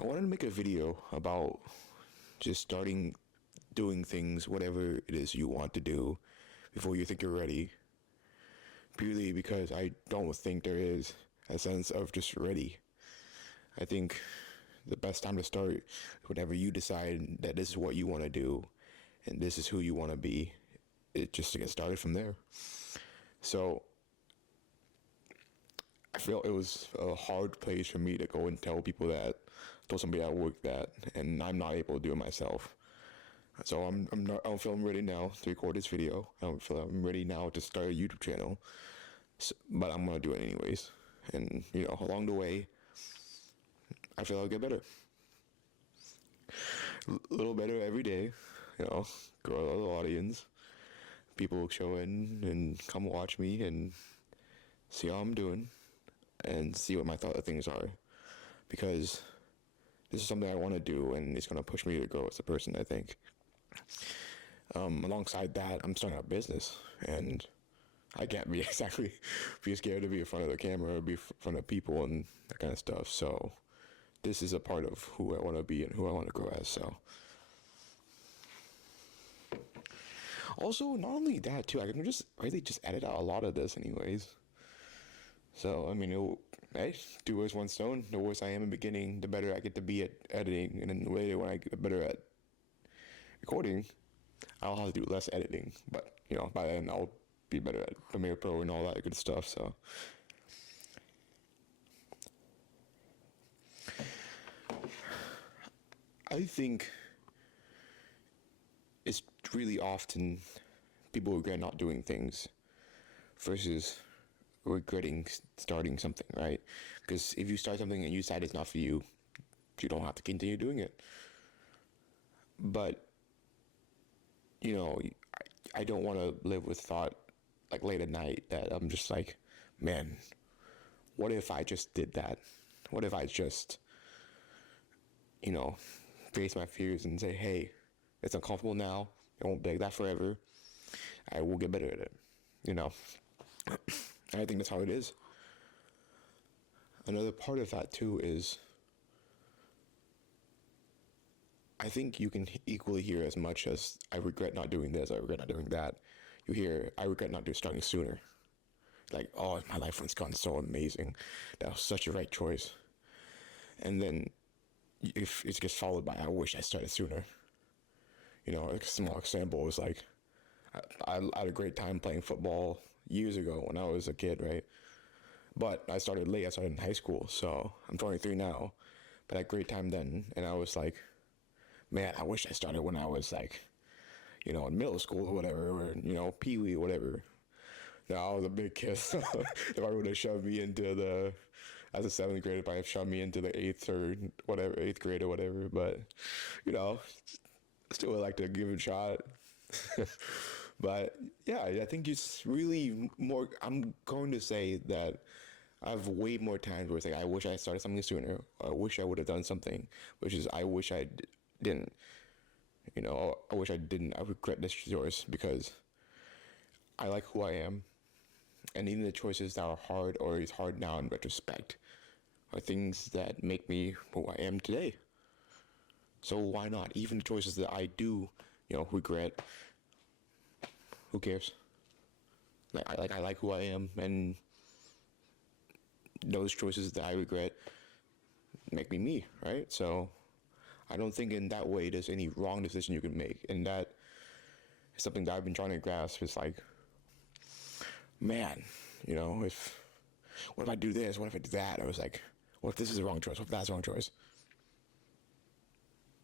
I wanted to make a video about just starting doing things, whatever it is you want to do, before you think you're ready. Purely because I don't think there is a sense of just ready. I think the best time to start is whenever you decide that this is what you want to do and this is who you want to be. It just to get started from there. So I felt it was a hard place for me to go and tell people that, tell somebody at work that, and I'm not able to do it myself. So I don't feel I'm ready now to record this video. I don't feel I'm ready now to start a YouTube channel, but I'm gonna do it anyways. And along the way, I feel I'll get better, a little better every day. Grow a little audience. People will show in and come watch me and see how I'm doing and see what my thought of things are, because this is something I want to do and it's going to push me to grow as a person, I think. Alongside that, I'm starting a business and I can't be be scared to be in front of the camera or be in front of people and that kind of stuff. So this is a part of who I want to be and who I want to grow as. So also, not only that too, I can just really just edit out a lot of this anyways. So, I mean, hey, two birds, one stone. The worse I am in the beginning, the better I get to be at editing. And then later, when I get better at recording, I'll have to do less editing. But, by then, I'll be better at Premiere Pro and all that good stuff. So, I think it's really often people regret not doing things versus regretting starting something, right? Because if you start something and you decide it's not for you, you don't have to continue doing it. But I don't want to live with thought like late at night that I'm just like, man, what if I just did that? What if I just face my fears and say, hey, it's uncomfortable now, I won't be like that forever, I will get better at it. And I think that's how it is. Another part of that too is I think you can equally hear as much as I regret not doing this, I regret not doing that. You hear I regret not starting sooner. Like, oh, my life has gone so amazing. That was such a right choice. And then if it gets followed by I wish I started sooner. A small example was like I had a great time playing football years ago when I was a kid, right? But I started late. I started in high school, so I'm 23 now. But I had a great time then, and I was like, man, I wish I started when I was like, in middle school or whatever, or Pee-wee or whatever. Now I was a big kid. So if I would have shoved me into as a seventh grader, if I have shoved me into the eighth grade or whatever. But still would like to give it a shot. But yeah, I think it's really more. I'm going to say that I have way more times where it's like I wish I started something sooner. Or I wish I would have done something, which is I wish I didn't. I wish I didn't. I regret this choice because I like who I am, and even the choices that are hard or is hard now in retrospect are things that make me who I am today. So why not? Even the choices that I do, regret. Who cares? I like who I am, and those choices that I regret make me me, right? So I don't think in that way there's any wrong decision you can make, and that is something that I've been trying to grasp. It's like, man, if what if I do this? What if I do that? I was like, what if this is the wrong choice? What if that's the wrong choice?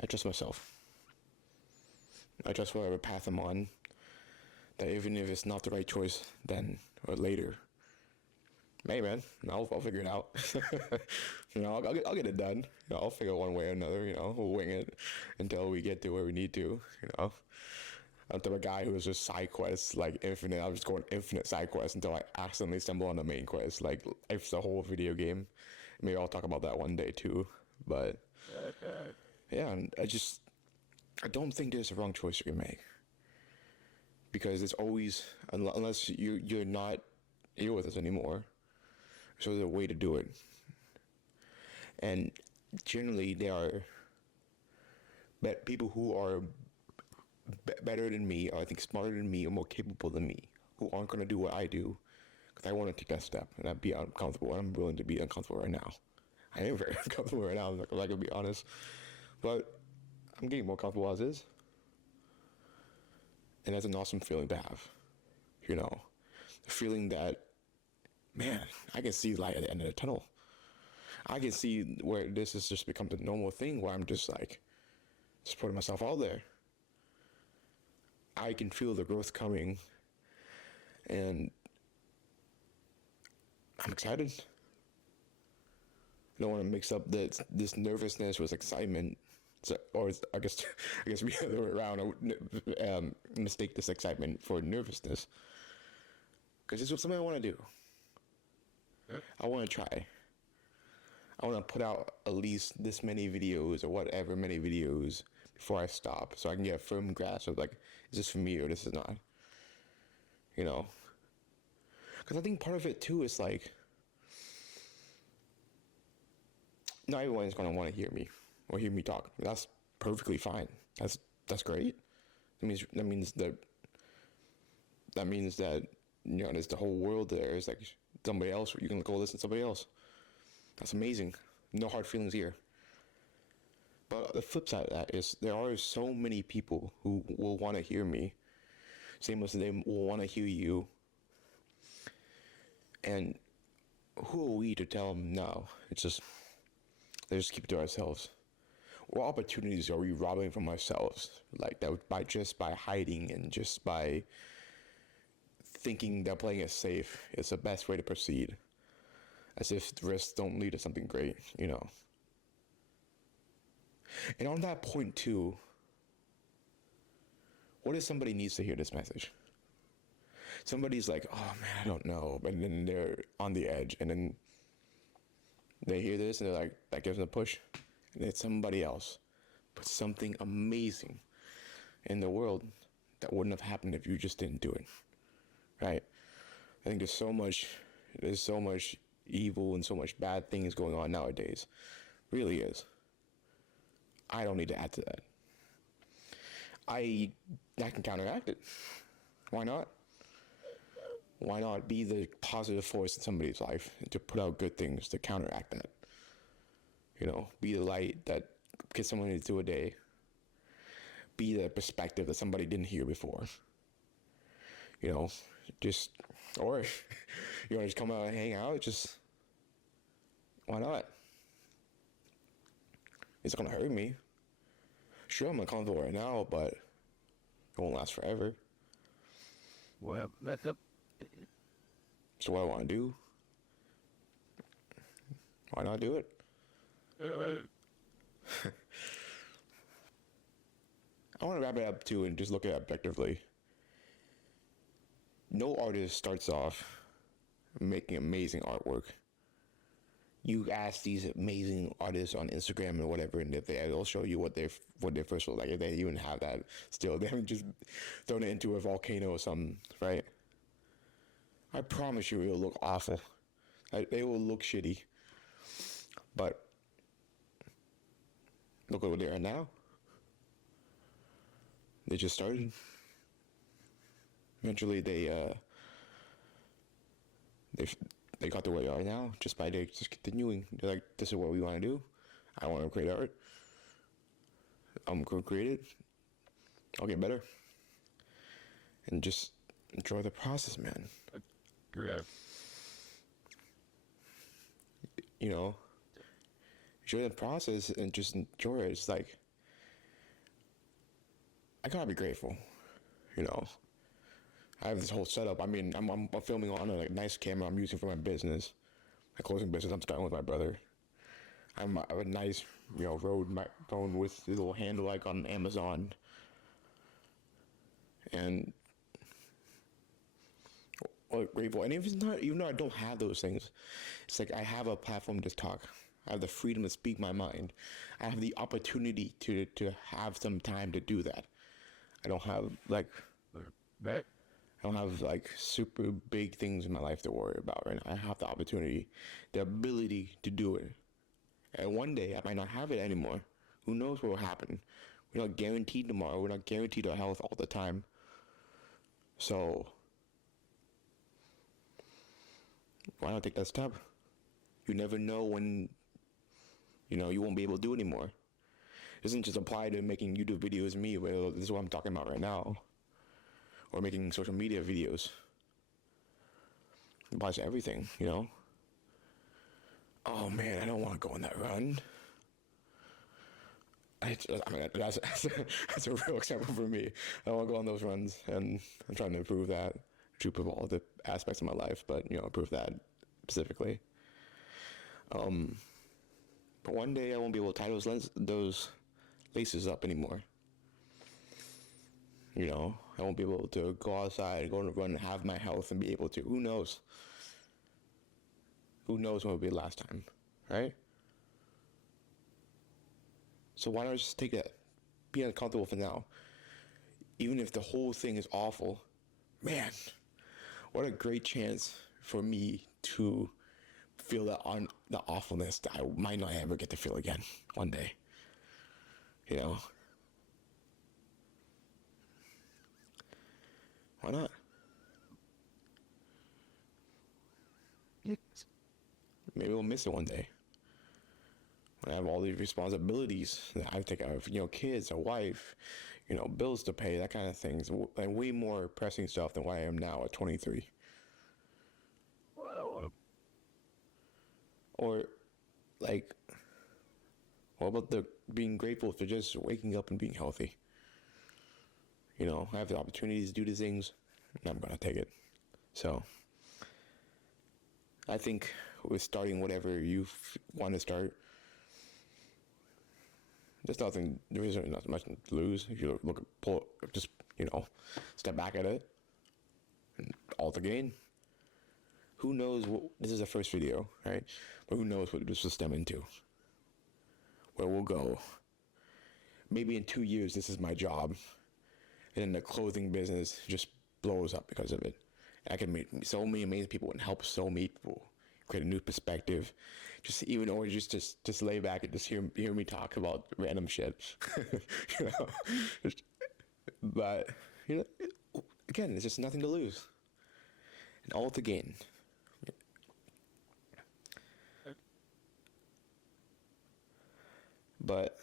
I trust myself. I trust whatever path I'm on. That even if it's not the right choice then or later, hey man, I'll figure it out. I'll get it done. I'll figure it one way or another. We'll wing it until we get to where we need to. I'm the guy who was just side quests like infinite. I was just going infinite side quests until I accidentally stumble on the main quest. Like it's the whole video game. Maybe I'll talk about that one day too. But yeah, I don't think there's a wrong choice you can make. Because it's always, unless you're not here with us anymore, so there's a way to do it. And generally they are people who are better than me, or I think smarter than me, or more capable than me, who aren't going to do what I do because I want to take that step and I'd be uncomfortable. And I'm willing to be uncomfortable right now. I am very uncomfortable right now. I'm not going to be honest, but I'm getting more comfortable as is, and that's an awesome feeling to have. You know, the feeling that, man, I can see light at the end of the tunnel. I can see where this has just become the normal thing where I'm just like just putting myself out there. I can feel the growth coming, and I'm excited. I don't want to mix up this nervousness with excitement, so, or I guess I guess the other way around. I would mistake this excitement for nervousness, because this is something I want to do. I want to try. I want to put out at least this many videos or whatever many videos before I stop, so I can get a firm grasp of like, is this for me or this is not? You know, because I think part of it too is like, not everyone's gonna want to hear me or hear me talk. That's perfectly fine. That's great. That means that you know there's the whole world there. It's like somebody else. You can go listen to somebody else. That's amazing. No hard feelings here. But the flip side of that is there are so many people who will want to hear me. Same as they will want to hear you. And who are we to tell them no? It's just, let's just keep it to ourselves. What opportunities are we robbing from ourselves? Like that by hiding and just by thinking that playing it safe is the best way to proceed. As if the risks don't lead to something great, you know. And on that point too, what if somebody needs to hear this message? Somebody's like, oh man, I don't know. But then they're on the edge and then they hear this and they're like, that gives them a push. And it's somebody else. But something amazing in the world that wouldn't have happened if you just didn't do it. Right? I think there's so much evil and so much bad things going on nowadays. Really is. I don't need to add to that. I can counteract it. Why not? Why not be the positive force in somebody's life and to put out good things to counteract that? You know, be the light that gets someone through a day. Be the perspective that somebody didn't hear before. You know, just, or you want to just come out and hang out, just, why not? It's going to hurt me. Sure, I'm uncomfortable right now, but it won't last forever. Well, that's up. So what I want to do, why not do it? I want to wrap it up too and just look at it objectively. No artist starts off making amazing artwork. You ask these amazing artists on Instagram or whatever, and if they'll show you what their first look like. If they even have that still, they haven't just thrown it into a volcano or something, right? I promise you, it'll look awful. Like, they will look shitty. But look at what they are now. They just started. Eventually, they got to where they are now just by just continuing. They're like, this is what we want to do. I want to create art. I'm going to create it. I'll get better. And just enjoy the process, man. Yeah. You know, enjoy the process and just enjoy it. It's like, I gotta be grateful, you know. I have this whole setup. I mean, I'm filming on a nice camera I'm using for my business, my clothing business. I'm starting with my brother. I have a nice, you know, Rode microphone with a little handle like on Amazon. And grateful. And if it's not, even though I don't have those things, it's like I have a platform to talk. I have the freedom to speak my mind. I have the opportunity to have some time to do that. I don't have like super big things in my life to worry about right now. I have the opportunity, the ability to do it. And one day I might not have it anymore. Who knows what will happen? We're not guaranteed tomorrow. We're not guaranteed our health all the time. So why not take that step? You never know when, you won't be able to do it anymore. It doesn't just apply to making YouTube videos me, but this is what I'm talking about right now. Or making social media videos. It applies to everything, Oh man, I don't want to go on that run. That's a real example for me. I want to go on those runs, and I'm trying to improve that, to improve all the aspects of my life, but improve that specifically. But one day I won't be able to tie those laces up anymore. I won't be able to go outside, go on a run, and have my health, and be able to. Who knows? Who knows when it'll be the last time, right? So why not just take that? Be uncomfortable for now. Even if the whole thing is awful, man, what a great chance for me to feel the awfulness that I might not ever get to feel again one day. Why not? Maybe we'll miss it one day. When I have all these responsibilities that I take care of, kids, a wife, bills to pay, that kind of things, and way more pressing stuff than where I am now at 23. Or, like, what about being grateful for just waking up and being healthy? I have the opportunities to do these things, and I'm going to take it. So, I think with starting whatever you want to start, there isn't not much to lose if you step back at it, and all to gain. Who knows this is the first video, right? But who knows what this will stem into, where we'll go. Maybe in 2 years, this is my job, and then the clothing business just blows up because of it. I can meet so many amazing people and help so many people create a new perspective. Just lay back and just hear me talk about random shit. But again, there's just nothing to lose and all to gain. But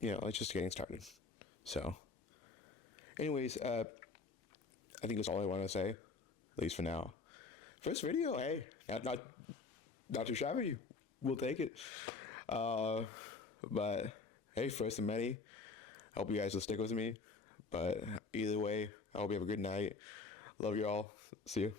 it's just getting started. So, anyways, I think that's all I want to say, at least for now. First video, hey, not too shabby. We'll take it. But hey, first of many. I hope you guys will stick with me. But either way, I hope you have a good night. Love you all. See you.